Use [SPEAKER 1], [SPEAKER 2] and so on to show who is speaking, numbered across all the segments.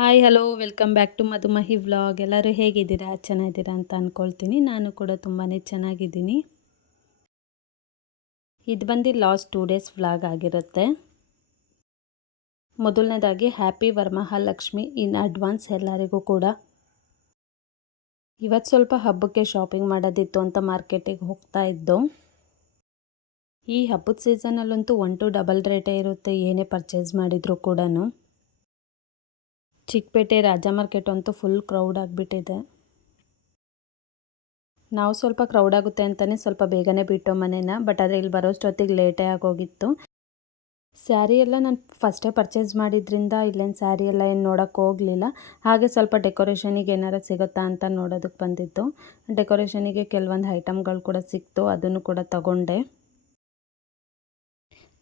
[SPEAKER 1] Hi hello welcome back to Madhumahi vlog ಎಲ್ಲರೂ ಹೇಗಿದ್ದೀರಾ? ಚೆನ್ನಾಗಿದ್ದೀರಾ ಅಂತ ಅಂದ್ಕೊಳ್ತೀನಿ ನಾನು ಕೂಡ ತುಂಬಾ ಚೆನ್ನಾಗಿದ್ದೀನಿ. ಇದು ಬಂದು ಲಾಸ್ಟ್ ಟೂ ಡೇಸ್ ವ್ಲಾಗ್ ಆಗಿರುತ್ತೆ. ಮೊದಲನೇದಾಗಿ ಹ್ಯಾಪಿ ವರಮಹಾಲಕ್ಷ್ಮಿ ಇನ್ ಅಡ್ವಾನ್ಸ್ ಎಲ್ಲರಿಗೂ ಕೂಡ. ಇವತ್ತು ಸ್ವಲ್ಪ ಹಬ್ಬಕ್ಕೆ ಶಾಪಿಂಗ್ ಮಾಡೋದಿತ್ತು ಅಂತ ಮಾರ್ಕೆಟಿಗೆ ಹೋಗ್ತಾ ಇದ್ದು, ಈ ಹಬ್ಬದ ಸೀಸನಲ್ಲಂತೂ ಒನ್ ಟು ಡಬಲ್ ರೇಟೇ ಇರುತ್ತೆ. ಏನೇ ಪರ್ಚೇಸ್ ಮಾಡಿದರೂ ಕೂಡ ಚಿಕ್ಕಪೇಟೆ ರಾಜ ಮಾರ್ಕೆಟ್ ಅಂತೂ ಫುಲ್ ಕ್ರೌಡ್ ಆಗಿಬಿಟ್ಟಿದೆ. ನಾವು ಸ್ವಲ್ಪ ಕ್ರೌಡ್ ಆಗುತ್ತೆ ಅಂತಲೇ ಸ್ವಲ್ಪ ಬೇಗನೆ ಬಿಟ್ಟು ಮನೇನ ಬಟ್ ಆದರೆ ಇಲ್ಲಿ ಬರೋಷ್ಟೊತ್ತಿಗೆ ಲೇಟೇ ಆಗೋಗಿತ್ತು. ಸ್ಯಾರಿ ಎಲ್ಲ ನಾನು ಫಸ್ಟೇ ಪರ್ಚೇಸ್ ಮಾಡಿದ್ರಿಂದ ಇಲ್ಲೇನು ಸ್ಯಾರಿ ಎಲ್ಲ ಏನು ನೋಡೋಕ್ಕೆ ಹೋಗಲಿಲ್ಲ. ಹಾಗೆ ಸ್ವಲ್ಪ ಡೆಕೋರೇಷನಿಗೆ ಏನಾರು ಸಿಗುತ್ತಾ ಅಂತ ನೋಡೋದಕ್ಕೆ ಬಂದಿತ್ತು ಡೆಕೋರೇಷನಿಗೆ ಕೆಲವೊಂದು ಐಟಮ್ಗಳು ಕೂಡ ಸಿಕ್ತು, ಅದನ್ನು ಕೂಡ ತಗೊಂಡೆ.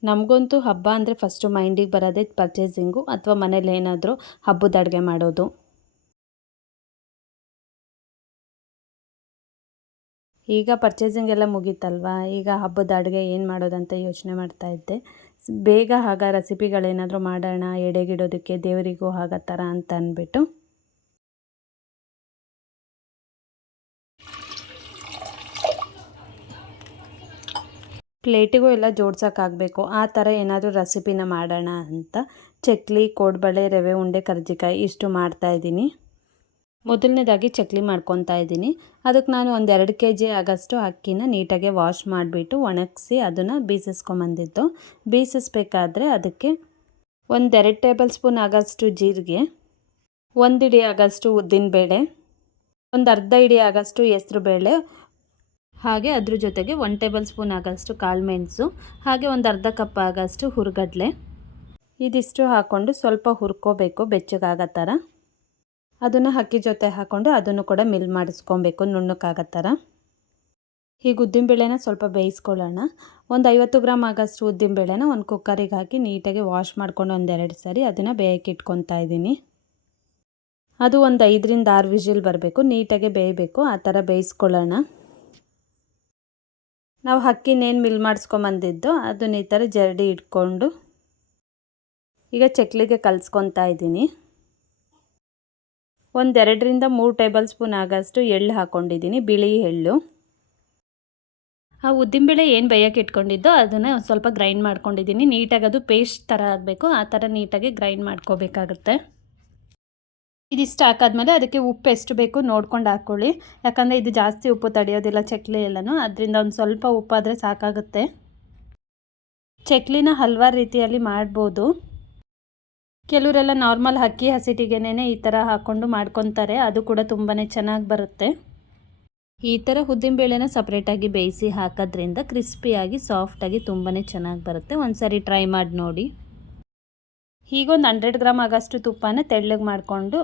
[SPEAKER 1] ನಮಗಂತೂ ಹಬ್ಬ ಅಂದರೆ ಫಸ್ಟು ಮೈಂಡಿಗೆ ಬರೋದೇ ಪರ್ಚೇಸಿಂಗು ಅಥವಾ ಮನೇಲಿ ಏನಾದರೂ ಹಬ್ಬದ ಅಡುಗೆ ಮಾಡೋದು. ಈಗ ಪರ್ಚೇಸಿಂಗ್ ಎಲ್ಲ ಮುಗೀತಲ್ವಾ? ಈಗ ಹಬ್ಬದ ಅಡುಗೆ ಏನು ಮಾಡೋದಂತ ಯೋಚನೆ ಮಾಡ್ತಾ ಇದ್ದೆ. ಬೇಗ ಆಗ ರೆಸಿಪಿಗಳೇನಾದರೂ ಮಾಡೋಣ, ಎಡೆಗಿಡೋದಕ್ಕೆ ದೇವರಿಗೂ ಆಗೋ ಥರ ಅಂತ ಅಂದ್ಬಿಟ್ಟು. ಪ್ಲೇಟಿಗೂ ಎಲ್ಲ ಜೋಡ್ಸೋಕ್ಕಾಗಬೇಕು. ಆ ಥರ ಏನಾದರೂ ರೆಸಿಪಿನ ಮಾಡೋಣ ಅಂತ. ಚಕ್ಲಿ, ಕೋಡ್ಬಳೆ, ರವೆ, ಉಂಡೆ, ಕರ್ಜಿಕಾಯಿ ಇಷ್ಟು ಮಾಡ್ತಾಯಿದ್ದೀನಿ ಮೊದಲನೇದಾಗಿ ಚಕ್ಲಿ ಮಾಡ್ಕೊತಾ ಇದ್ದೀನಿ. ಅದಕ್ಕೆ ನಾನು ಒಂದು ಎರಡು ಕೆ ಜಿ ಆಗಷ್ಟು ಅಕ್ಕಿನ ನೀಟಾಗಿ ವಾಶ್ ಮಾಡಿಬಿಟ್ಟು ಒಣಗಿಸಿ ಅದನ್ನು ಬೀಸಿಸ್ಕೊಂಬಂದಿದ್ದು. ಬೀಸಿಸ್ಬೇಕಾದ್ರೆ ಅದಕ್ಕೆ ಒಂದೆರಡು ಟೇಬಲ್ ಸ್ಪೂನ್ ಆಗಷ್ಟು ಜೀರಿಗೆ, ಒಂದಿಡಿ ಆಗಷ್ಟು ಉದ್ದಿನ ಉದ್ದಿನಬೇಳೆ ಒಂದು ಅರ್ಧ ಇಡಿ ಆಗಷ್ಟು ಹೆಸ್ರು ಬೇಳೆ ಹಾಗೆ ಅದ್ರ ಜೊತೆಗೆ ಒನ್ ಟೇಬಲ್ ಸ್ಪೂನ್ ಆಗೋಷ್ಟು ಕಾಳು ಮೆಣಸು, ಹಾಗೆ ಒಂದು ಅರ್ಧ ಕಪ್ ಆಗೋಷ್ಟು ಹುರ್ಗಡ್ಲೆ. ಇದಿಷ್ಟು ಹಾಕ್ಕೊಂಡು ಸ್ವಲ್ಪ ಹುರ್ಕೋಬೇಕು ಬೆಚ್ಚಗಾಗೋ ಥರ. ಅದನ್ನು ಅಕ್ಕಿ ಜೊತೆ ಹಾಕ್ಕೊಂಡು ಅದನ್ನು ಕೂಡ ಮಿಲ್ ಮಾಡಿಸ್ಕೊಬೇಕು ನುಣ್ಣಕ್ಕಾಗೋ ಥರ. ಈಗ ಉದ್ದಿನಬೇಳೆನ ಸ್ವಲ್ಪ ಬೇಯಿಸ್ಕೊಳ್ಳೋಣ. ಒಂದು ಐವತ್ತು ಗ್ರಾಮ್ ಆಗೋಷ್ಟು ಉದ್ದಿನಬೇಳೆನ ಒಂದು ಕುಕ್ಕರಿಗೆ ಹಾಕಿ ನೀಟಾಗಿ ವಾಶ್ ಮಾಡ್ಕೊಂಡು ಒಂದೆರಡು ಸಾರಿ ಅದನ್ನು ಬೇಯಕ್ಕೆ ಇಟ್ಕೊತಾ ಇದ್ದೀನಿ. ಅದು ಒಂದು ಐದರಿಂದ ಆರು ವಿಜಿಲ್ ಬರಬೇಕು. ನೀಟಾಗಿ ಬೇಯಬೇಕು. ಆ ಥರ ಬೇಯಿಸ್ಕೊಳ್ಳೋಣ. ನಾವು ಅಕ್ಕಿನೇನು ಮಿಲ್ ಮಾಡಿಸ್ಕೊಂಬಂದಿದ್ದು ಅದನ್ನ ಈ ಥರ ಜರಡಿ ಇಟ್ಕೊಂಡು ಈಗ ಚಕ್ಲಿಗೆ ಕಲಿಸ್ಕೊತಾ ಇದ್ದೀನಿ. ಒಂದೆರಡರಿಂದ ಮೂರು ಟೇಬಲ್ ಸ್ಪೂನ್ ಆಗೋಷ್ಟು ಎಳ್ಳು ಹಾಕ್ಕೊಂಡಿದ್ದೀನಿ ಬಿಳಿ ಎಳ್ಳು. ಆ ಉದ್ದಿನಬೇಳೆ ಏನು ಬೇಯಕ್ಕೆ ಇಟ್ಕೊಂಡಿದ್ದೋ ಅದನ್ನು ಸ್ವಲ್ಪ ಗ್ರೈಂಡ್ ಮಾಡ್ಕೊಂಡಿದ್ದೀನಿ. ನೀಟಾಗಿ ಅದು ಪೇಸ್ಟ್ ಥರ ಆಗಬೇಕು, ಆ ಥರ ನೀಟಾಗಿ ಗ್ರೈಂಡ್ ಮಾಡ್ಕೋಬೇಕಾಗುತ್ತೆ. ಇದಿಷ್ಟು ಹಾಕಾದ್ಮೇಲೆ ಅದಕ್ಕೆ ಉಪ್ಪು ಎಷ್ಟು ಬೇಕು ನೋಡ್ಕೊಂಡು ಹಾಕ್ಕೊಳ್ಳಿ. ಯಾಕಂದರೆ ಇದು ಜಾಸ್ತಿ ಉಪ್ಪು ತಡೆಯೋದಿಲ್ಲ ಚಕ್ಲಿ ಎಲ್ಲನೂ. ಅದರಿಂದ ಒಂದು ಸ್ವಲ್ಪ ಉಪ್ಪಾದರೆ ಸಾಕಾಗುತ್ತೆ. ಚಕ್ಲಿನ ಹಲ್ವಾರು ರೀತಿಯಲ್ಲಿ ಮಾಡ್ಬೋದು. ಕೆಲವರೆಲ್ಲ ನಾರ್ಮಲ್ ಅಕ್ಕಿ ಹಸಿಟಿಗೆನೇ ಈ ಥರ ಹಾಕ್ಕೊಂಡು ಮಾಡ್ಕೊತಾರೆ. ಅದು ಕೂಡ ತುಂಬಾ ಚೆನ್ನಾಗಿ ಬರುತ್ತೆ. ಈ ಥರ ಉದ್ದಿನಬೇಳೆನ ಸಪ್ರೇಟಾಗಿ ಬೇಯಿಸಿ ಹಾಕೋದ್ರಿಂದ ಕ್ರಿಸ್ಪಿಯಾಗಿ ಸಾಫ್ಟಾಗಿ ತುಂಬಾ ಚೆನ್ನಾಗಿ ಬರುತ್ತೆ. ಒಂದು ಸಾರಿ ಟ್ರೈ ಮಾಡಿ ನೋಡಿ. ಹೀಗೊಂದು ಹಂಡ್ರೆಡ್ ಗ್ರಾಮ್ ಆಗೋಷ್ಟು ತುಪ್ಪನ ತೆಳ್ಳಗೆ ಮಾಡಿಕೊಂಡು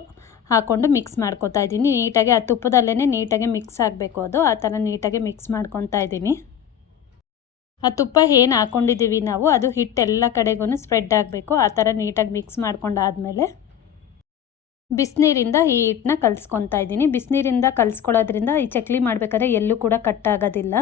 [SPEAKER 1] ಹಾಕ್ಕೊಂಡು ಮಿಕ್ಸ್ ಮಾಡ್ಕೊತಾ ಇದ್ದೀನಿ. ನೀಟಾಗಿ ಆ ತುಪ್ಪದಲ್ಲೇ ನೀಟಾಗಿ ಮಿಕ್ಸ್ ಆಗಬೇಕು ಅದು. ಆ ಥರ ನೀಟಾಗಿ ಮಿಕ್ಸ್ ಮಾಡ್ಕೊತಾ ಇದ್ದೀನಿ. ಆ ತುಪ್ಪ ಏನು ಹಾಕ್ಕೊಂಡಿದ್ದೀವಿ ನಾವು, ಅದು ಹಿಟ್ಟೆಲ್ಲ ಕಡೆಗೂ ಸ್ಪ್ರೆಡ್ ಆಗಬೇಕು. ಆ ಥರ ನೀಟಾಗಿ ಮಿಕ್ಸ್ ಮಾಡ್ಕೊಂಡಾದಮೇಲೆ ಬಿಸಿನೀರಿಂದ ಈ ಹಿಟ್ಟನ್ನ ಕಲಿಸ್ಕೊತಾ ಇದ್ದೀನಿ. ಬಿಸಿನೀರಿಂದ ಕಲಿಸ್ಕೊಳ್ಳೋದ್ರಿಂದ ಈ ಚಕ್ಲಿ ಮಾಡಬೇಕಾದ್ರೆ ಎಲ್ಲೂ ಕೂಡ ಕಟ್ಟಾಗೋದಿಲ್ಲ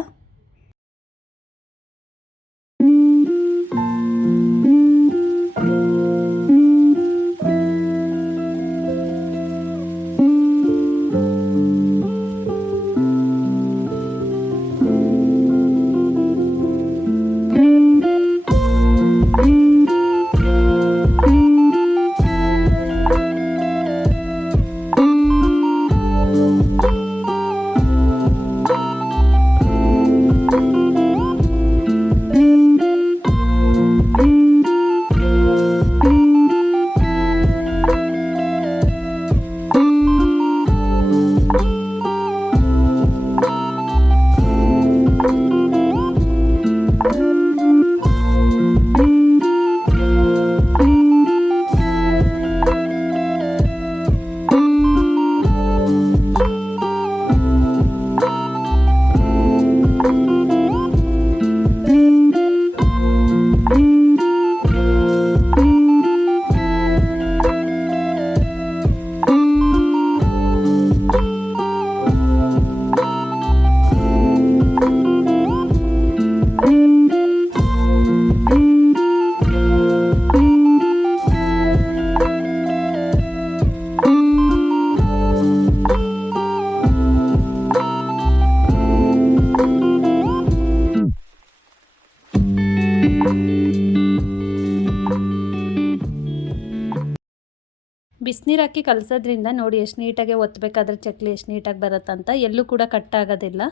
[SPEAKER 1] ಹಾಕಿ ಕಲಸೋದ್ರಿಂದ ನೋಡಿ ಎಷ್ಟು ನೀಟಾಗಿ ಒತ್ತಬೇಕಾದ್ರೆ ಚಕ್ಲಿ ಎಷ್ಟು ನೀಟಾಗಿ ಬರುತ್ತಂತ, ಎಲ್ಲೂ ಕೂಡ ಕಟ್ಟಾಗೋದಿಲ್ಲ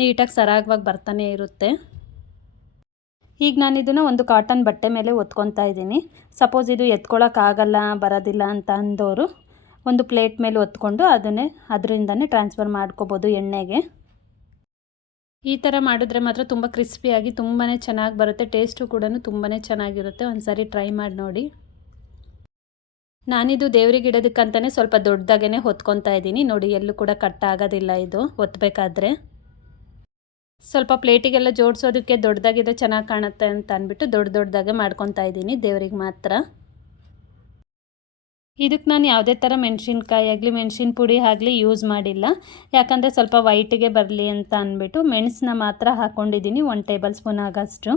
[SPEAKER 1] ನೀಟಾಗಿ ಸರಾಗವಾಗಿ ಬರ್ತಾನೆ ಇರುತ್ತೆ. ಈಗ ನಾನು ಇದನ್ನು ಒಂದು ಕಾಟನ್ ಬಟ್ಟೆ ಮೇಲೆ ಒತ್ಕೊತಾ ಇದ್ದೀನಿ. ಸಪೋಸ್ ಇದು ಎತ್ಕೊಳ್ಳೋಕ್ಕಾಗಲ್ಲ ಬರೋದಿಲ್ಲ ಅಂತ ಅಂದವರು ಒಂದು ಪ್ಲೇಟ್ ಮೇಲೆ ಒತ್ಕೊಂಡು ಅದನ್ನೇ ಅದರಿಂದನೇ ಟ್ರಾನ್ಸ್ಫರ್ ಮಾಡ್ಕೋಬೋದು ಎಣ್ಣೆಗೆ. ಈ ಥರ ಮಾಡಿದ್ರೆ ಮಾತ್ರ ತುಂಬ ಕ್ರಿಸ್ಪಿಯಾಗಿ ತುಂಬಾ ಚೆನ್ನಾಗಿ ಬರುತ್ತೆ ಟೇಸ್ಟು ಕೂಡ ತುಂಬಾ ಚೆನ್ನಾಗಿರುತ್ತೆ. ಒಂದು ಸಾರಿ ಟ್ರೈ ಮಾಡಿ ನೋಡಿ. ನಾನಿದು ದೇವ್ರಿಗೆ ಇಡೋದಕ್ಕಂತಲೇ ಸ್ವಲ್ಪ ದೊಡ್ಡದಾಗೇ ಹೊತ್ಕೊತಾ ಇದ್ದೀನಿ. ನೋಡಿ, ಎಲ್ಲೂ ಕೂಡ ಕಟ್ ಆಗೋದಿಲ್ಲ ಇದು ಒತ್ತಬೇಕಾದ್ರೆ ಸ್ವಲ್ಪ ಪ್ಲೇಟಿಗೆಲ್ಲ ಜೋಡಿಸೋದಕ್ಕೆ ದೊಡ್ಡದಾಗಿದ್ರೆ ಚೆನ್ನಾಗಿ ಕಾಣುತ್ತೆ ಅಂತ ಅಂದ್ಬಿಟ್ಟು ದೊಡ್ಡ ದೊಡ್ಡದಾಗೆ ಮಾಡ್ಕೊತಾ ಇದ್ದೀನಿ ದೇವ್ರಿಗೆ ಮಾತ್ರ. ಇದಕ್ಕೆ ನಾನು ಯಾವುದೇ ಥರ ಮೆಣಸಿನ್ಕಾಯಿ ಆಗಲಿ, ಮೆಣಸಿನ ಪುಡಿ ಆಗಲಿ ಯೂಸ್ ಮಾಡಿಲ್ಲ. ಯಾಕಂದರೆ ಸ್ವಲ್ಪ ವೈಟಿಗೆ ಬರಲಿ ಅಂತ ಅಂದ್ಬಿಟ್ಟು ಮೆಣಸನ್ನ ಮಾತ್ರ ಹಾಕ್ಕೊಂಡಿದ್ದೀನಿ ಒನ್ ಟೇಬಲ್ ಸ್ಪೂನ್ ಆಗೋಷ್ಟು.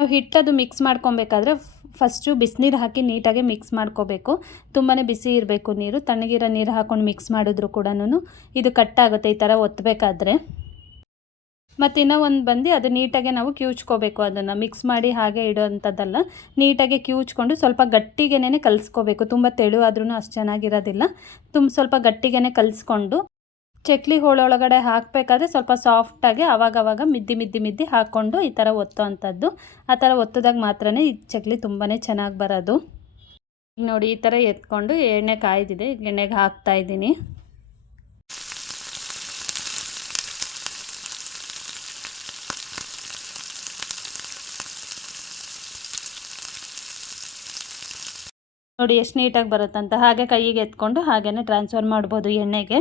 [SPEAKER 1] ಹಿಟ್ಟದು ಮಿಕ್ಸ್ ಮಾಡ್ಕೊಬೇಕಾದ್ರೆ ಫಸ್ಟು ಬಿಸಿನೀರು ಹಾಕಿ ನೀಟಾಗಿ ಮಿಕ್ಸ್ ಮಾಡ್ಕೋಬೇಕು. ತುಂಬಾ ಬಿಸಿ ಇರಬೇಕು ನೀರು. ತಣ್ಣಗಿರೋ ನೀರು ಹಾಕ್ಕೊಂಡು ಮಿಕ್ಸ್ ಮಾಡಿದ್ರು ಕೂಡ ಇದು ಕಟ್ಟಾಗುತ್ತೆ ಈ ಥರ ಒತ್ತಬೇಕಾದ್ರೆ ಮತ್ತು ಇನ್ನೂ ಒಂದು ಬಂದು ಅದು ನೀಟಾಗಿ ನಾವು ಕ್ಯೂಚ್ಕೋಬೇಕು ಅದನ್ನು. ಮಿಕ್ಸ್ ಮಾಡಿ ಹಾಗೆ ಇಡೋವಂಥದ್ದಲ್ಲ ನೀಟಾಗಿ ಕ್ಯೂಚ್ಕೊಂಡು ಸ್ವಲ್ಪ ಗಟ್ಟಿಗೆನೇ ಕಲಿಸ್ಕೋಬೇಕು. ತುಂಬ ತೆಳು ಆದ್ರೂ ಅಷ್ಟು ಚೆನ್ನಾಗಿರೋದಿಲ್ಲ. ತುಂಬ ಸ್ವಲ್ಪ ಗಟ್ಟಿಗೆ ಕಲಿಸ್ಕೊಂಡು ಚಕ್ಲಿ ಹೋಳೊಳಗಡೆ ಹಾಕಬೇಕಾದ್ರೆ ಸ್ವಲ್ಪ ಸಾಫ್ಟಾಗಿ ಆವಾಗವಾಗ ಮಿದ್ದಿ ಮಿದ್ದಿ ಮಿದ್ದಿ ಹಾಕ್ಕೊಂಡು ಈ ಥರ ಒತ್ತೋ ಅಂಥದ್ದು ಆ ಥರ ಒತ್ತದಾಗ ಮಾತ್ರ ಈ ಚಕ್ಲಿ ತುಂಬಾ ಚೆನ್ನಾಗಿ ಬರೋದು. ನೋಡಿ ಈ ಥರ ಎತ್ಕೊಂಡು ಎಣ್ಣೆ ಕಾಯ್ದಿದೆ. ಎಣ್ಣೆಗೆ ಹಾಕ್ತಾ ಇದ್ದೀನಿ. ನೋಡಿ ಎಷ್ಟು ನೀಟಾಗಿ ಬರುತ್ತಂತ. ಹಾಗೆ ಕೈಗೆ ಎತ್ಕೊಂಡು ಹಾಗೇ ಟ್ರಾನ್ಸ್ಫರ್ ಮಾಡ್ಬೋದು ಎಣ್ಣೆಗೆ.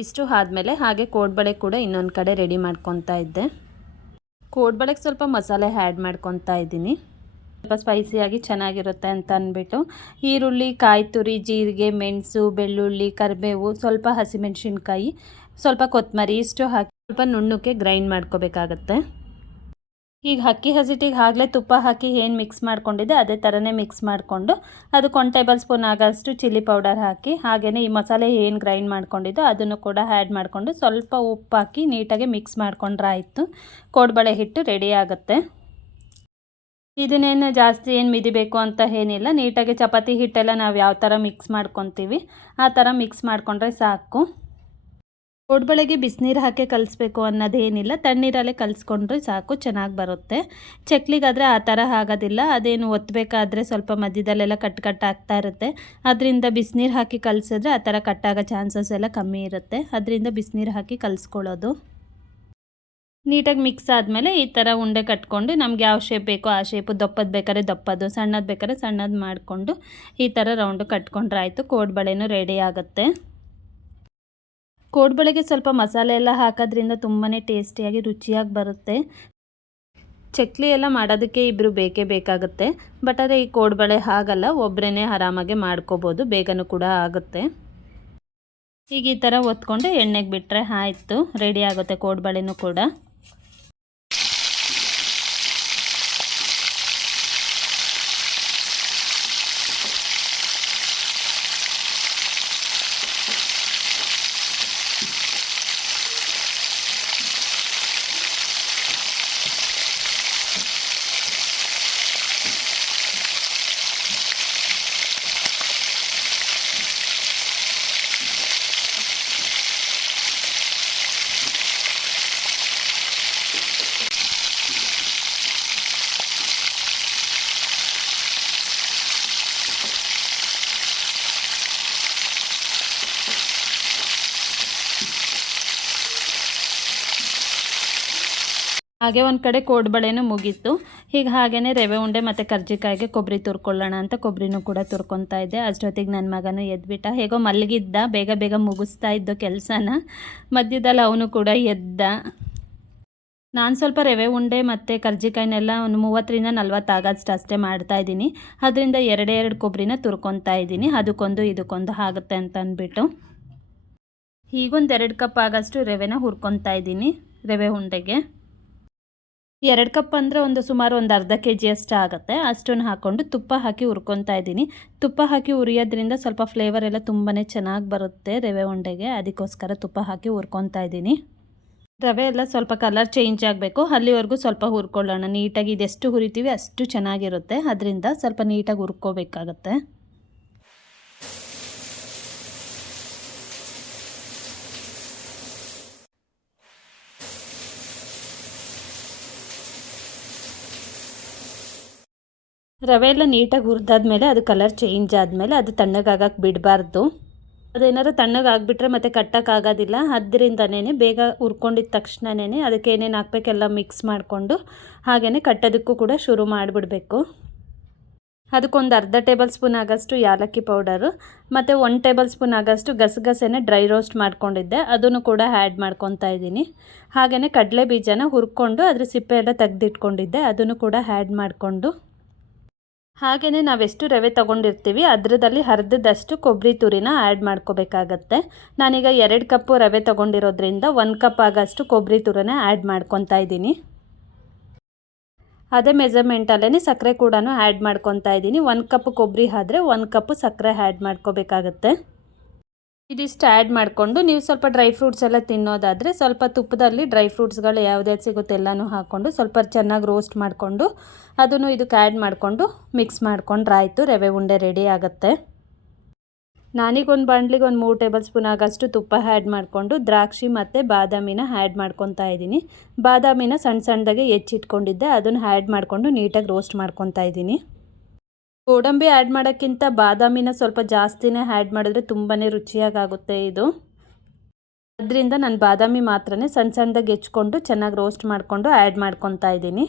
[SPEAKER 1] ಇಷ್ಟು ಆದಮೇಲೆ ಹಾಗೆ ಕೋಡ್ಬಳೆ ಕೂಡ ಇನ್ನೊಂದು ಕಡೆ ರೆಡಿ ಮಾಡ್ಕೊತಾ ಇದ್ದೆ. ಕೋಡ್ಬಳೆಗೆ ಸ್ವಲ್ಪ ಮಸಾಲೆ ಆ್ಯಡ್ ಮಾಡ್ಕೊತಾ ಇದ್ದೀನಿ. ಸ್ವಲ್ಪ ಸ್ಪೈಸಿಯಾಗಿ ಚೆನ್ನಾಗಿರುತ್ತೆ ಅಂತ ಅಂದ್ಬಿಟ್ಟು ಈರುಳ್ಳಿ ಕಾಯಿ ತುರಿ ಜೀರಿಗೆ, ಮೆಣಸು, ಬೆಳ್ಳುಳ್ಳಿ, ಕರಿಬೇವು, ಸ್ವಲ್ಪ ಹಸಿಮೆಣಸಿನ್ಕಾಯಿ, ಸ್ವಲ್ಪ ಕೊತ್ತಂಬರಿ ಇಷ್ಟು ಹಾಕಿ ಸ್ವಲ್ಪ ನುಣ್ಣಕ್ಕೆ ಗ್ರೈಂಡ್ ಮಾಡ್ಕೋಬೇಕಾಗತ್ತೆ. ಈಗ ಅಕ್ಕಿ ಹಸಿಟ್ಟಿಗೆ ಆಗಲೇ ತುಪ್ಪ ಹಾಕಿ ಏನು ಮಿಕ್ಸ್ ಮಾಡ್ಕೊಂಡಿದ್ದೆ, ಅದೇ ಥರನೇ ಮಿಕ್ಸ್ ಮಾಡಿಕೊಂಡು ಅದಕ್ಕೆ ಒನ್ ಟೇಬಲ್ ಸ್ಪೂನ್ ಆಗೋಷ್ಟು ಚಿಲ್ಲಿ ಪೌಡರ್ ಹಾಕಿ ಹಾಗೆಯೇ ಈ ಮಸಾಲೆ ಏನು ಗ್ರೈಂಡ್ ಮಾಡ್ಕೊಂಡಿದ್ದೋ ಅದನ್ನು ಕೂಡ ಆ್ಯಡ್ ಮಾಡಿಕೊಂಡು ಸ್ವಲ್ಪ ಉಪ್ಪು ಹಾಕಿ ನೀಟಾಗಿ ಮಿಕ್ಸ್ ಮಾಡ್ಕೊಂಡ್ರೆ ಆಯಿತು. ಕೋಡ್ಬಳೆ ಹಿಟ್ಟು ರೆಡಿ ಆಗುತ್ತೆ. ಇದನ್ನೇನು ಜಾಸ್ತಿ ಏನು ಮಿದಿಬೇಕು ಅಂತ ಏನಿಲ್ಲ, ನೀಟಾಗಿ ಚಪಾತಿ ಹಿಟ್ಟೆಲ್ಲ ನಾವು ಯಾವ ಥರ ಮಿಕ್ಸ್ ಮಾಡ್ಕೊತೀವಿ, ಆ ಥರ ಮಿಕ್ಸ್ ಮಾಡಿಕೊಂಡ್ರೆ ಸಾಕು. ಕೋಡ್ಬಳೆಗೆ ಬಿಸಿನೀರು ಹಾಕಿ ಕಲಿಸ್ಬೇಕು ಅನ್ನೋದೇನಿಲ್ಲ. ತಣ್ಣೀರಲ್ಲೇ ಕಲಿಸ್ಕೊಂಡ್ರೆ ಸಾಕು, ಚೆನ್ನಾಗಿ ಬರುತ್ತೆ. ಚಕ್ಲಿಗಾದರೆ ಆ ಥರ ಆಗೋದಿಲ್ಲ. ಅದೇನು ಒತ್ತಬೇಕಾದ್ರೆ ಸ್ವಲ್ಪ ಮಧ್ಯದಲ್ಲೆಲ್ಲ ಕಟ್ ಕಟ್ ಆಗ್ತಾ ಇರುತ್ತೆ. ಅದರಿಂದ ಬಿಸಿನೀರು ಹಾಕಿ ಕಲಿಸಿದ್ರೆ ಆ ಥರ ಕಟ್ಟಾಗೋ ಚಾನ್ಸಸ್ ಎಲ್ಲ ಕಮ್ಮಿ ಇರುತ್ತೆ. ಅದರಿಂದ ಬಿಸಿನೀರು ಹಾಕಿ ಕಲಿಸ್ಕೊಳ್ಳೋದು. ನೀಟಾಗಿ ಮಿಕ್ಸ್ ಆದಮೇಲೆ ಈ ಥರ ಉಂಡೆ ಕಟ್ಕೊಂಡು ನಮ್ಗೆ ಯಾವ ಶೇಪ್ ಬೇಕೋ ಆ ಶೇಪು ದಪ್ಪದು ಬೇಕಾದ್ರೆ ದಪ್ಪದು, ಸಣ್ಣದು ಬೇಕಾದ್ರೆ ಸಣ್ಣದು ಮಾಡಿಕೊಂಡು ಈ ಥರ ರೌಂಡು ಕಟ್ಕೊಂಡ್ರೆ ಆಯಿತು. ಕೋಡ್ಬಳೆನೂ ರೆಡಿ ಆಗುತ್ತೆ. ಕೋಡ್ಬಳೆಗೆ ಸ್ವಲ್ಪ ಮಸಾಲೆ ಎಲ್ಲ ಹಾಕೋದ್ರಿಂದ ತುಂಬಾ ಟೇಸ್ಟಿಯಾಗಿ ರುಚಿಯಾಗಿ ಬರುತ್ತೆ. ಚಕ್ಲಿ ಎಲ್ಲ ಮಾಡೋದಕ್ಕೆ ಇಬ್ಬರು ಬೇಕೇ ಬೇಕಾಗುತ್ತೆ. ಬಟ್ ಆದರೆ ಈ ಕೋಡ್ಬಳೆ ಹಾಗಲ್ಲ ಒಬ್ಬರೇ ಆರಾಮಾಗಿ ಮಾಡ್ಕೋಬೋದು, ಬೇಗನೂ ಕೂಡ ಆಗುತ್ತೆ. ಈಗ ಈ ಥರ ಒತ್ಕೊಂಡು ಎಣ್ಣೆಗೆ ಬಿಟ್ಟರೆ ಆಯಿತು, ರೆಡಿ ಆಗುತ್ತೆ ಕೋಡ್ಬಳೆನೂ ಕೂಡ. ಹಾಗೆ ಒಂದು ಕಡೆ ಕೋಡ್ಬಳೆನೂ ಮುಗೀತು. ಹೀಗೆ ಹಾಗೇ ರವೆ ಉಂಡೆ ಮತ್ತು ಕರ್ಜಿಕಾಯಿಗೆ ಕೊಬ್ಬರಿ ತುರ್ಕೊಳ್ಳೋಣ ಅಂತ ಕೊಬ್ಬರಿನೂ ಕೂಡ ತುರ್ಕೊತಾ ಇದ್ದೆ. ಅಷ್ಟೊತ್ತಿಗೆ ನನ್ನ ಮಗನೂ ಎದ್ಬಿಟ್ಟ. ಹೇಗೋ ಮಲಗಿದ್ದ. ಬೇಗ ಬೇಗ ಮುಗಿಸ್ತಾ ಇದ್ದ ಕೆಲಸನ. ಮಧ್ಯದಲ್ಲಿ ಅವನು ಕೂಡ ಎದ್ದ. ನಾನು ಸ್ವಲ್ಪ ರವೆ ಉಂಡೆ ಮತ್ತು ಕರ್ಜಿಕಾಯಿನೆಲ್ಲ ಒಂದು ಮೂವತ್ತರಿಂದ ನಲ್ವತ್ತು ಆಗೋಷ್ಟು ಅಷ್ಟೇ ಮಾಡ್ತಾಯಿದ್ದೀನಿ ಅದರಿಂದ ಎರಡೇ ಎರಡು ಕೊಬ್ಬರಿನ ತುರ್ಕೊತಾ ಇದ್ದೀನಿ. ಅದಕ್ಕೊಂದು ಇದಕ್ಕೊಂದು ಆಗುತ್ತೆ ಅಂತ ಅಂದ್ಬಿಟ್ಟು. ಈಗೊಂದು ಎರಡು ಕಪ್ ಆಗೋಷ್ಟು ರವೆನ ಹುರ್ಕೊತಾ ಇದ್ದೀನಿ. ರವೆ ಉಂಡೆಗೆ. ಎರಡು ಕಪ್ ಅಂದರೆ ಒಂದು ಸುಮಾರು ಒಂದು ಅರ್ಧ ಕೆ ಜಿ ಅಷ್ಟು ಆಗುತ್ತೆ. ಅಷ್ಟನ್ನು ಹಾಕ್ಕೊಂಡು ತುಪ್ಪ ಹಾಕಿ ಹುರ್ಕೊತಾ ಇದ್ದೀನಿ. ತುಪ್ಪ ಹಾಕಿ ಉರಿಯೋದ್ರಿಂದ ಸ್ವಲ್ಪ ಫ್ಲೇವರ್ ಎಲ್ಲ ತುಂಬಾ ಚೆನ್ನಾಗಿ ಬರುತ್ತೆ ರವೆ ಉಂಡೆಗೆ. ಅದಕ್ಕೋಸ್ಕರ ತುಪ್ಪ ಹಾಕಿ ಹುರ್ಕೊತಾ ಇದ್ದೀನಿ. ರವೆ ಎಲ್ಲ ಸ್ವಲ್ಪ ಕಲರ್ ಚೇಂಜ್ ಆಗಬೇಕು. ಅಲ್ಲಿವರೆಗೂ ಸ್ವಲ್ಪ ಹುರ್ಕೊಳ್ಳೋಣ. ನೀಟಾಗಿ ಇದೆಷ್ಟು ಹುರಿತೀವಿ ಅಷ್ಟು ಚೆನ್ನಾಗಿರುತ್ತೆ. ಅದರಿಂದ ಸ್ವಲ್ಪ ನೀಟಾಗಿ ಹುರ್ಕೋಬೇಕಾಗತ್ತೆ. ರವೆ ಎಲ್ಲ ನೀಟಾಗಿ ಹುರಿದಾದ್ಮೇಲೆ ಅದು ಕಲರ್ ಚೇಂಜ್ ಆದಮೇಲೆ ಅದು ತಣ್ಣಗಾಗಕ್ಕೆ ಬಿಡಬಾರ್ದು. ಅದೇನಾದ್ರು ತಣ್ಣಗಾಗ್ಬಿಟ್ರೆ ಮತ್ತೆ ಕಟ್ಟೋಕ್ಕಾಗೋದಿಲ್ಲ ಅದರಿಂದನೇ ಬೇಗ ಹುರ್ಕೊಂಡಿದ್ದ ತಕ್ಷಣನೇ ಅದಕ್ಕೆ ಏನೇನು ಹಾಕ್ಬೇಕೆಲ್ಲ ಮಿಕ್ಸ್ ಮಾಡಿಕೊಂಡು ಹಾಗೆಯೇ ಕಟ್ಟೋದಕ್ಕೂ ಕೂಡ ಶುರು ಮಾಡಿಬಿಡಬೇಕು. ಅದಕ್ಕೊಂದು ಅರ್ಧ ಟೇಬಲ್ ಸ್ಪೂನ್ ಆಗೋಷ್ಟು ಯಾಲಕ್ಕಿ ಪೌಡರು ಮತ್ತು ಒನ್ ಟೇಬಲ್ ಸ್ಪೂನ್ ಆಗೋಷ್ಟು ಗಸಗಸೆನೇ ಡ್ರೈ ರೋಸ್ಟ್ ಮಾಡ್ಕೊಂಡಿದ್ದೆ. ಅದನ್ನು ಕೂಡ ಆ್ಯಡ್ ಮಾಡ್ಕೊತಾ ಇದ್ದೀನಿ. ಹಾಗೆಯೇ ಕಡಲೆ ಬೀಜನ ಹುರ್ಕೊಂಡು ಅದ್ರ ಸಿಪ್ಪೆ ಎಲ್ಲ ತೆಗೆದಿಟ್ಕೊಂಡಿದ್ದೆ. ಅದನ್ನು ಕೂಡ ಆ್ಯಡ್ ಮಾಡಿಕೊಂಡು ಹಾಗೆಯೇ ನಾವೆಷ್ಟು ರವೆ ತೊಗೊಂಡಿರ್ತೀವಿ, ಅದರದಲ್ಲಿ ಅರ್ಧದಷ್ಟು ಕೊಬ್ಬರಿ ತುರಿನ ಆ್ಯಡ್ ಮಾಡ್ಕೋಬೇಕಾಗತ್ತೆ. ನಾನೀಗ ಎರಡು ಕಪ್ಪು ರವೆ ತೊಗೊಂಡಿರೋದ್ರಿಂದ ಒಂದು ಕಪ್ ಆಗೋಷ್ಟು ಕೊಬ್ಬರಿ ತುರಿನ ಆ್ಯಡ್ ಮಾಡ್ಕೊತಾ ಇದ್ದೀನಿ. ಅದೇ ಮೆಜರ್ಮೆಂಟಲ್ಲೇ ಸಕ್ಕರೆ ಕೂಡ ಆ್ಯಡ್ ಮಾಡ್ಕೊತಾ ಇದ್ದೀನಿ. ಒಂದು ಕಪ್ ಕೊಬ್ಬರಿ ಆದರೆ ಒಂದು ಕಪ್ ಸಕ್ಕರೆ ಆ್ಯಡ್ ಮಾಡ್ಕೋಬೇಕಾಗತ್ತೆ. ಇದಿಷ್ಟು ಆ್ಯಡ್ ಮಾಡಿಕೊಂಡು ನೀವು ಸ್ವಲ್ಪ ಡ್ರೈ ಫ್ರೂಟ್ಸ್ ಎಲ್ಲ ತಿನ್ನೋದಾದರೆ ಸ್ವಲ್ಪ ತುಪ್ಪದಲ್ಲಿ ಡ್ರೈ ಫ್ರೂಟ್ಸ್ಗಳು ಯಾವುದ್ಯಾವ್ದು ಸಿಗುತ್ತೆ ಎಲ್ಲನೂ ಹಾಕ್ಕೊಂಡು ಸ್ವಲ್ಪ ಚೆನ್ನಾಗಿ ರೋಸ್ಟ್ ಮಾಡಿಕೊಂಡು ಅದನ್ನು ಇದಕ್ಕೆ ಆ್ಯಡ್ ಮಾಡಿಕೊಂಡು ಮಿಕ್ಸ್ ಮಾಡ್ಕೊಂಡ್ರೆ ಆಯಿತು, ರವೆ ಉಂಡೆ ರೆಡಿ ಆಗುತ್ತೆ. ನಾನೀಗೊಂದು ಬಾಂಡ್ಲಿಗೆ ಒಂದು ಮೂರು ಟೇಬಲ್ ಸ್ಪೂನ್ ಆಗಷ್ಟು ತುಪ್ಪ ಆ್ಯಡ್ ಮಾಡಿಕೊಂಡು ದ್ರಾಕ್ಷಿ ಮತ್ತು ಬಾದಾಮಿನ ಆ್ಯಡ್ ಮಾಡ್ಕೊತಾ ಇದ್ದೀನಿ. ಬಾದಾಮಿನ ಸಣ್ಣ ಸಣ್ಣದಾಗೆ ಹೆಚ್ಚಿಟ್ಕೊಂಡಿದ್ದೆ ಅದನ್ನು ಆ್ಯಡ್ ಮಾಡಿಕೊಂಡು ನೀಟಾಗಿ ರೋಸ್ಟ್ ಮಾಡ್ಕೊತಾ ಇದ್ದೀನಿ. ಗೋಡಂಬಿ ಆ್ಯಡ್ ಮಾಡೋಕ್ಕಿಂತ ಬಾದಾಮಿನ ಸ್ವಲ್ಪ ಜಾಸ್ತಿನೇ ಆ್ಯಡ್ ಮಾಡಿದ್ರೆ ತುಂಬಾ ರುಚಿಯಾಗುತ್ತೆ ಇದು. ಅದರಿಂದ ನಾನು ಬಾದಾಮಿ ಮಾತ್ರನೇ ಸಣ್ಣ ಸಣ್ಣದಾಗಿ ಹೆಚ್ಕೊಂಡು ಚೆನ್ನಾಗಿ ರೋಸ್ಟ್ ಮಾಡಿಕೊಂಡು ಆ್ಯಡ್ ಮಾಡ್ಕೊತಾ ಇದ್ದೀನಿ.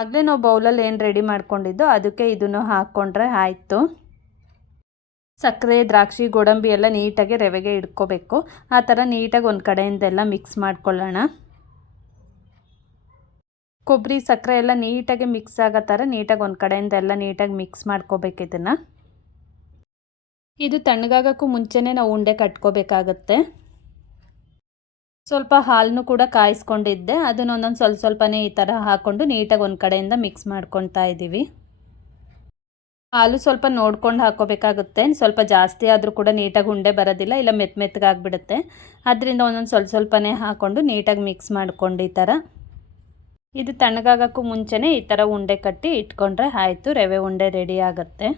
[SPEAKER 1] ಆಗಲೇ ನಾವು ಬೌಲಲ್ಲಿ ಏನು ರೆಡಿ ಮಾಡ್ಕೊಂಡಿದ್ದೋ ಅದಕ್ಕೆ ಇದನ್ನು ಹಾಕ್ಕೊಂಡ್ರೆ ಆಯಿತು. ಸಕ್ಕರೆ, ದ್ರಾಕ್ಷಿ, ಗೋಡಂಬಿ ಎಲ್ಲ ನೀಟಾಗಿ ರವೆಗೆ ಇಟ್ಕೋಬೇಕು. ಆ ಥರ ನೀಟಾಗಿ ಒಂದು ಕಡೆಯಿಂದೆಲ್ಲ ಮಿಕ್ಸ್ ಮಾಡ್ಕೊಳ್ಳೋಣ. ಕೊಬ್ಬರಿ, ಸಕ್ಕರೆ ಎಲ್ಲ ನೀಟಾಗಿ ಮಿಕ್ಸ್ ಆಗೋ ಥರ ನೀಟಾಗಿ ಒಂದು ಕಡೆಯಿಂದ ಎಲ್ಲ ನೀಟಾಗಿ ಮಿಕ್ಸ್ ಮಾಡ್ಕೋಬೇಕು ಇದನ್ನು. ಇದು ತಣ್ಣಗಾಗೋಕ್ಕೂ ಮುಂಚೆನೇ ನಾವು ಉಂಡೆ ಕಟ್ಕೋಬೇಕಾಗತ್ತೆ. ಸ್ವಲ್ಪ ಹಾಲನ್ನು ಕೂಡ ಕಾಯಿಸ್ಕೊಂಡಿದ್ದೆ. ಅದನ್ನ ಒಂದೊಂದು ಸ್ವಲ್ಪ ಸ್ವಲ್ಪನೇ ಈ ಥರ ಹಾಕ್ಕೊಂಡು ನೀಟಾಗಿ ಒಂದು ಕಡೆಯಿಂದ ಮಿಕ್ಸ್ ಮಾಡ್ಕೊತಾ ಇದ್ದೀವಿ ಹಾಲು ಸ್ವಲ್ಪ ನೋಡ್ಕೊಂಡು ಹಾಕೋಬೇಕಾಗುತ್ತೆ. ಸ್ವಲ್ಪ ಜಾಸ್ತಿ ಆದರೂ ಕೂಡ ನೀಟಾಗಿ ಉಂಡೆ ಬರೋದಿಲ್ಲ, ಇಲ್ಲ ಮೆತ್ತ ಮೆತ್ತಗಾಗ್ಬಿಡುತ್ತೆ ಅದರಿಂದ ಒಂದೊಂದು ಸ್ವಲ್ಪ ಸ್ವಲ್ಪನೇ ಹಾಕ್ಕೊಂಡು ನೀಟಾಗಿ ಮಿಕ್ಸ್ ಮಾಡ್ಕೊಂಡು ಈ ಥರ ಇದು ತಣ್ಣಗಾಗೋಕ್ಕೂ ಮುಂಚೆನೇ ಈ ಥರ ಉಂಡೆ ಕಟ್ಟಿ ಇಟ್ಕೊಂಡ್ರೆ ಆಯಿತು, ರವೆ ಉಂಡೆ ರೆಡಿ ಆಗುತ್ತೆ.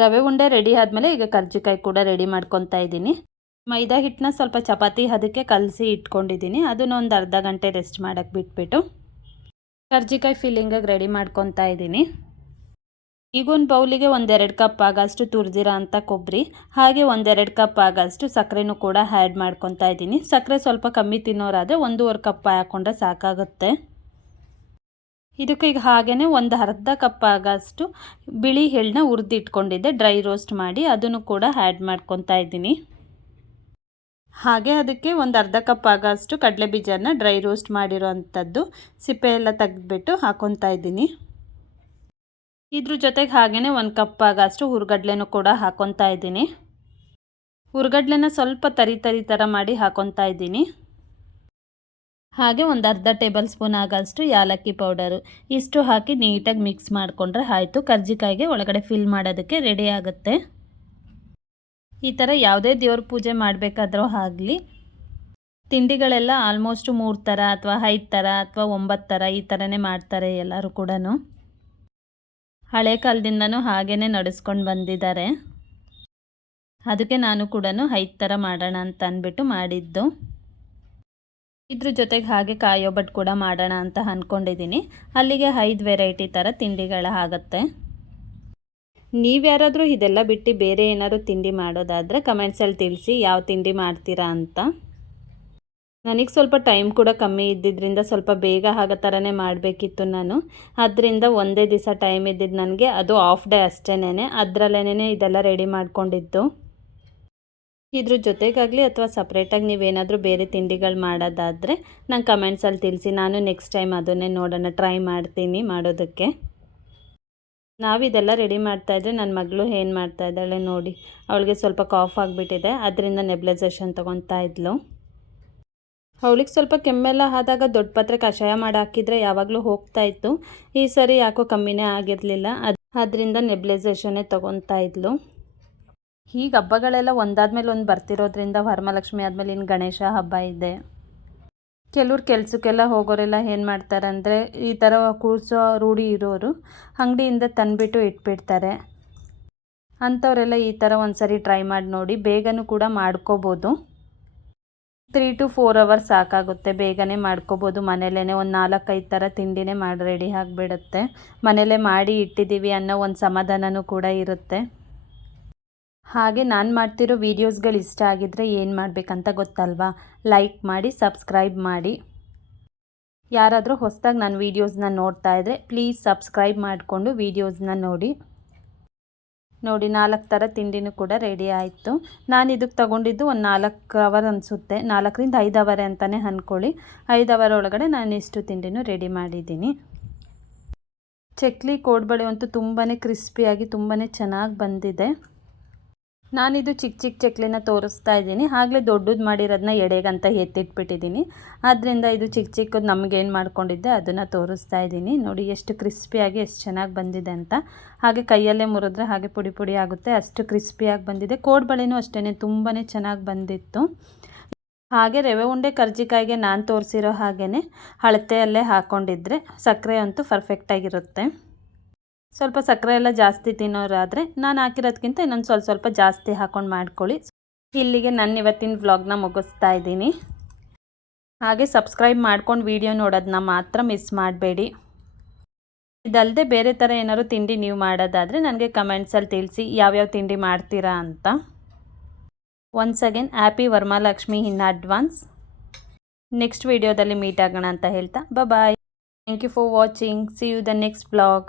[SPEAKER 1] ರವೆ ಉಂಡೆ ರೆಡಿ ಆದಮೇಲೆ ಈಗ ಕರ್ಜಿಕಾಯಿ ಕೂಡ ರೆಡಿ ಮಾಡ್ಕೊತಾ ಇದ್ದೀನಿ. ಮೈದಾ ಹಿಟ್ಟನ್ನ ಸ್ವಲ್ಪ ಚಪಾತಿ ಅದಕ್ಕೆ ಕಲಸಿ ಇಟ್ಕೊಂಡಿದ್ದೀನಿ. ಅದನ್ನ ಒಂದು ಅರ್ಧ ಗಂಟೆ ರೆಸ್ಟ್ ಮಾಡೋಕ್ಕೆ ಬಿಟ್ಬಿಟ್ಟು ಕರ್ಜಿಕಾಯಿ ಫಿಲ್ಲಿಂಗಾಗಿ ರೆಡಿ ಮಾಡ್ಕೊತಾ ಇದ್ದೀನಿ. ಈಗೊಂದು ಬೌಲಿಗೆ ಒಂದೆರಡು ಕಪ್ ಆಗಷ್ಟು ತುರಿದಿರೋ ಅಂಥ ಕೊಬ್ಬರಿ ಹಾಗೆ ಒಂದೆರಡು ಕಪ್ ಆಗಷ್ಟು ಸಕ್ಕರೆನೂ ಕೂಡ ಆ್ಯಡ್ ಮಾಡ್ಕೊತಾ ಇದ್ದೀನಿ. ಸಕ್ಕರೆ ಸ್ವಲ್ಪ ಕಮ್ಮಿ ತಿನ್ನೋರಾದರೆ ಒಂದೂವರೆ ಕಪ್ ಹಾಕ್ಕೊಂಡ್ರೆ ಸಾಕಾಗುತ್ತೆ. ಇದಕ್ಕೆ ಈಗ ಹಾಗೆಯೇ ಒಂದು ಅರ್ಧ ಕಪ್ ಆಗೋಷ್ಟು ಬಿಳಿ ಎಳ್ಳನ್ನ ಹುರಿದಿಟ್ಕೊಂಡಿದ್ದೆ ಡ್ರೈ ರೋಸ್ಟ್ ಮಾಡಿ ಅದನ್ನು ಕೂಡ ಆ್ಯಡ್ ಮಾಡ್ಕೊತಾ ಇದ್ದೀನಿ. ಹಾಗೆ ಅದಕ್ಕೆ ಒಂದು ಅರ್ಧ ಕಪ್ ಆಗೋಷ್ಟು ಕಡಲೆ ಬೀಜನ ಡ್ರೈ ರೋಸ್ಟ್ ಮಾಡಿರೋ ಅಂಥದ್ದು ಸಿಪ್ಪೆ ಎಲ್ಲ ತೆಗೆದ್ಬಿಟ್ಟು ಹಾಕೊತಾ ಇದ್ದೀನಿ. ಇದ್ರ ಜೊತೆಗೆ ಹಾಗೆಯೇ ಒಂದು ಕಪ್ ಆಗೋಷ್ಟು ಹುರ್ಗಡ್ಲೆನೂ ಕೂಡ ಹಾಕೊತಾ ಇದ್ದೀನಿ. ಹುರ್ಗಡ್ಲೆನ ಸ್ವಲ್ಪ ತರಿ ತರಿ ಥರ ಮಾಡಿ ಹಾಕೊತಾ ಇದ್ದೀನಿ. ಹಾಗೆ ಒಂದು ಅರ್ಧ ಟೇಬಲ್ ಸ್ಪೂನ್ ಆಗೋಷ್ಟು ಯಾಲಕ್ಕಿ ಪೌಡರು. ಇಷ್ಟು ಹಾಕಿ ನೀಟಾಗಿ ಮಿಕ್ಸ್ ಮಾಡಿಕೊಂಡ್ರೆ ಆಯಿತು. ಕರ್ಜಿಕಾಯಿಗೆ ಒಳಗಡೆ ಫಿಲ್ ಮಾಡೋದಕ್ಕೆ ರೆಡಿ ಆಗುತ್ತೆ. ಈ ಥರ ಯಾವುದೇ ದೇವ್ರ ಪೂಜೆ ಮಾಡಬೇಕಾದ್ರೂ ಆಗಲಿ, ತಿಂಡಿಗಳೆಲ್ಲ ಆಲ್ಮೋಸ್ಟ್ ಮೂರು ಥರ ಅಥವಾ ಐದು ಥರ ಅಥವಾ ಒಂಬತ್ತು ಥರ ಈ ಥರನೇ ಮಾಡ್ತಾರೆ ಎಲ್ಲರೂ ಕೂಡ ಹಳೆ ಕಾಲದಿಂದನೂ ಹಾಗೇ ನಡೆಸ್ಕೊಂಡು ಬಂದಿದ್ದಾರೆ. ಅದಕ್ಕೆ ನಾನು ಕೂಡ ಐದು ಥರ ಮಾಡೋಣ ಅಂತ ಅಂದ್ಬಿಟ್ಟು ಮಾಡಿದ್ದು. ಇದ್ರ ಜೊತೆಗೆ ಹಾಗೆ ಕಾಯೋಬಟ್ಟು ಕೂಡ ಮಾಡೋಣ ಅಂತ ಅಂದ್ಕೊಂಡಿದ್ದೀನಿ ಅಲ್ಲಿಗೆ ಐದು ವೆರೈಟಿ ಥರ ತಿಂಡಿಗಳ ಆಗುತ್ತೆ. ನೀವ್ಯಾರಾದರೂ ಇದೆಲ್ಲ ಬಿಟ್ಟು ಬೇರೆ ಏನಾದರೂ ತಿಂಡಿ ಮಾಡೋದಾದರೆ ಕಮೆಂಟ್ಸಲ್ಲಿ ತಿಳಿಸಿ ಯಾವ ತಿಂಡಿ ಮಾಡ್ತೀರಾ ಅಂತ. ನನಗೆ ಸ್ವಲ್ಪ ಟೈಮ್ ಕೂಡ ಕಮ್ಮಿ ಇದ್ದಿದ್ದರಿಂದ ಸ್ವಲ್ಪ ಬೇಗ ಆಗೋ ಥರನೇ ಮಾಡಬೇಕಿತ್ತು ನಾನು. ಅದರಿಂದ ಒಂದೇ ದಿವಸ ಟೈಮ್ ಇದ್ದಿದ್ದು ನನಗೆ ಅದು ಆಫ್ ಡೇ ಅಷ್ಟೇನೆ ಅದರಲ್ಲೇನೆ ಇದೆಲ್ಲ ರೆಡಿ ಮಾಡ್ಕೊಂಡಿದ್ದು. ಇದ್ರ ಜೊತೆಗಾಗಲಿ ಅಥವಾ ಸಪ್ರೇಟಾಗಿ ನೀವೇನಾದರೂ ಬೇರೆ ತಿಂಡಿಗಳು ಮಾಡೋದಾದರೆ ನಂಗೆ ಕಮೆಂಟ್ಸಲ್ಲಿ ತಿಳಿಸಿ. ನಾನು ನೆಕ್ಸ್ಟ್ ಟೈಮ್ ಅದನ್ನೇ ನೋಡೋಣ ಟ್ರೈ ಮಾಡ್ತೀನಿ ಮಾಡೋದಕ್ಕೆ. ನಾವಿದೆಲ್ಲ ರೆಡಿ ಮಾಡ್ತಾಯಿದ್ರೆ ನನ್ನ ಮಗಳು ಏನು ಮಾಡ್ತಾ ಇದ್ದಾಳೆ ನೋಡಿ. ಅವಳಿಗೆ ಸ್ವಲ್ಪ ಕಾಫ್ ಆಗಿಬಿಟ್ಟಿದೆ, ಅದರಿಂದ ನೆಬ್ಲೈಸೇಷನ್ ತೊಗೊತಾ ಇದ್ಲು. ಅವಳಿಗೆ ಸ್ವಲ್ಪ ಕೆಮ್ಮೆಲ್ಲ ಆದಾಗ ದೊಡ್ಡ ಪತ್ರೆ ಕಷಾಯ ಮಾಡಿ ಹಾಕಿದರೆ ಯಾವಾಗಲೂ ಹೋಗ್ತಾ ಇತ್ತು. ಈ ಸರಿ ಯಾಕೋ ಕಮ್ಮಿನೇ ಆಗಿರಲಿಲ್ಲ, ಅದು ಅದರಿಂದ ನೆಬ್ಲೈಸೇಷನ್ನೇ ತೊಗೊತಾ ಇದ್ಲು. ಈಗ ಹಬ್ಬಗಳೆಲ್ಲ ಒಂದಾದ್ಮೇಲೆ ಒಂದು ಬರ್ತಿರೋದ್ರಿಂದ ವರಮಹಾಲಕ್ಷ್ಮಿ ಆದಮೇಲೆ ಇನ್ನು ಗಣೇಶ ಹಬ್ಬ ಇದೆ. ಕೆಲವ್ರು ಕೆಲಸಕ್ಕೆಲ್ಲ ಹೋಗೋರೆಲ್ಲ ಏನು ಮಾಡ್ತಾರೆ ಅಂದರೆ ಈ ಥರ ಕೂರಿಸೋ ರೂಢಿ ಇರೋರು ಅಂಗಡಿಯಿಂದ ತಂದುಬಿಟ್ಟು ಇಟ್ಬಿಡ್ತಾರೆ. ಅಂಥವರೆಲ್ಲ ಈ ಥರ ಒಂದು ಸರಿ ಟ್ರೈ ಮಾಡಿ ನೋಡಿ, ಬೇಗನೂ ಕೂಡ ಮಾಡ್ಕೋಬೋದು. ತ್ರೀ ಟು ಫೋರ್ ಅವರ್ಸ್ ಸಾಕಾಗುತ್ತೆ, ಬೇಗನೆ ಮಾಡ್ಕೋಬೋದು. ಮನೇಲೇ ಒಂದು ನಾಲ್ಕೈದು ಥರ ತಿಂಡಿನೇ ಮಾಡಿ ರೆಡಿ ಆಗಿಬಿಡುತ್ತೆ. ಮನೇಲೇ ಮಾಡಿ ಇಟ್ಟಿದ್ದೀವಿ ಅನ್ನೋ ಒಂದು ಸಮಾಧಾನವೂ ಕೂಡ ಇರುತ್ತೆ. ಹಾಗೆ ನಾನು ಮಾಡ್ತಿರೋ ವೀಡಿಯೋಸ್ಗಳು ಇಷ್ಟ ಆಗಿದ್ದರೆ ಏನು ಮಾಡಬೇಕಂತ ಗೊತ್ತಲ್ವಾ? ಲೈಕ್ ಮಾಡಿ ಸಬ್ಸ್ಕ್ರೈಬ್ ಮಾಡಿ. ಯಾರಾದರೂ ಹೊಸದಾಗಿ ನನ್ನ ವೀಡಿಯೋಸ್ನ ನೋಡ್ತಾ ಇದ್ದರೆ ಪ್ಲೀಸ್ ಸಬ್ಸ್ಕ್ರೈಬ್ ಮಾಡಿಕೊಂಡು ವೀಡಿಯೋಸ್ನ ನೋಡಿ. ನೋಡಿ, ನಾಲ್ಕು ಥರ ತಿಂಡಿನೂ ಕೂಡ ರೆಡಿ ಆಯಿತು. ನಾನು ಇದಕ್ಕೆ ತೊಗೊಂಡಿದ್ದು ಒಂದು ನಾಲ್ಕು ಅವರ್ ಅನಿಸುತ್ತೆ. ನಾಲ್ಕರಿಂದ ಐದು ಅವರ್ ಅಂತಲೇ ಅಂದ್ಕೊಳ್ಳಿ ಐದು ಅವರ್ ಒಳಗಡೆ ನಾನು ಇಷ್ಟು ತಿಂಡಿನೂ ರೆಡಿ ಮಾಡಿದ್ದೀನಿ. ಚಕ್ಲಿ ಕೋಡ್ಬಳೆ ಅಂತೂ ತುಂಬಾ ಕ್ರಿಸ್ಪಿಯಾಗಿ ತುಂಬಾ ಚೆನ್ನಾಗಿ ಬಂದಿದೆ. ನಾನಿದು ಚಿಕ್ಕ ಚಿಕ್ಕ ಚಕ್ಲಿನ ತೋರಿಸ್ತಾ ಇದ್ದೀನಿ. ಆಗಲೇ ದೊಡ್ಡದು ಮಾಡಿರೋದನ್ನ ಎಡೆಗಂತ ಎತ್ತಿಟ್ಬಿಟ್ಟಿದ್ದೀನಿ. ಆದ್ದರಿಂದ ಇದು ಚಿಕ್ಕ ಚಿಕ್ಕದು ನಮಗೇನು ಮಾಡ್ಕೊಂಡಿದ್ದೆ ಅದನ್ನು ತೋರಿಸ್ತಾ ಇದ್ದೀನಿ. ನೋಡಿ ಎಷ್ಟು ಕ್ರಿಸ್ಪಿಯಾಗಿ ಎಷ್ಟು ಚೆನ್ನಾಗಿ ಬಂದಿದೆ ಅಂತ. ಹಾಗೆ ಕೈಯಲ್ಲೇ ಮುರಿದ್ರೆ ಹಾಗೆ ಪುಡಿ ಪುಡಿ ಆಗುತ್ತೆ. ಅಷ್ಟು ಕ್ರಿಸ್ಪಿಯಾಗಿ ಬಂದಿದೆ. ಕೋಡ್ಬಳೆನೂ ಅಷ್ಟೇ ತುಂಬಾ ಚೆನ್ನಾಗಿ ಬಂದಿತ್ತು. ಹಾಗೆ ರವೆ ಉಂಡೆ ಕರ್ಜಿಕಾಯಿಗೆ ನಾನು ತೋರಿಸಿರೋ ಹಾಗೆಯೇ ಅಳತೆಯಲ್ಲೇ ಹಾಕ್ಕೊಂಡಿದ್ರೆ ಸಕ್ಕರೆ ಅಂತೂ ಪರ್ಫೆಕ್ಟಾಗಿರುತ್ತೆ ಸ್ವಲ್ಪ ಸಕ್ಕರೆ ಎಲ್ಲ ಜಾಸ್ತಿ ತಿನ್ನೋರಾದರೆ ನಾನು ಹಾಕಿರೋದಕ್ಕಿಂತ ಇನ್ನೊಂದು ಸ್ವಲ್ಪ ಸ್ವಲ್ಪ ಜಾಸ್ತಿ ಹಾಕ್ಕೊಂಡು ಮಾಡ್ಕೊಳ್ಳಿ. ಇಲ್ಲಿಗೆ ನನ್ನ ಇವತ್ತಿನ ವ್ಲಾಗ್ನ ಮುಗಿಸ್ತಾ ಇದ್ದೀನಿ. ಹಾಗೆ ಸಬ್ಸ್ಕ್ರೈಬ್ ಮಾಡ್ಕೊಂಡು ವೀಡಿಯೋ ನೋಡೋದನ್ನ ಮಾತ್ರ ಮಿಸ್ ಮಾಡಬೇಡಿ. ಇದಲ್ಲದೆ ಬೇರೆ ಥರ ಏನಾದ್ರು ತಿಂಡಿ ನೀವು ಮಾಡೋದಾದರೆ ನನಗೆ ಕಮೆಂಟ್ಸಲ್ಲಿ ತಿಳಿಸಿ ಯಾವ್ಯಾವ ತಿಂಡಿ ಮಾಡ್ತೀರಾ ಅಂತ. Once again happy Varamahalakshmi in advance next ವೀಡಿಯೋದಲ್ಲಿ ಮೀಟ್ ಆಗೋಣ ಅಂತ ಹೇಳ್ತಾ bye thank you for watching see you the next blog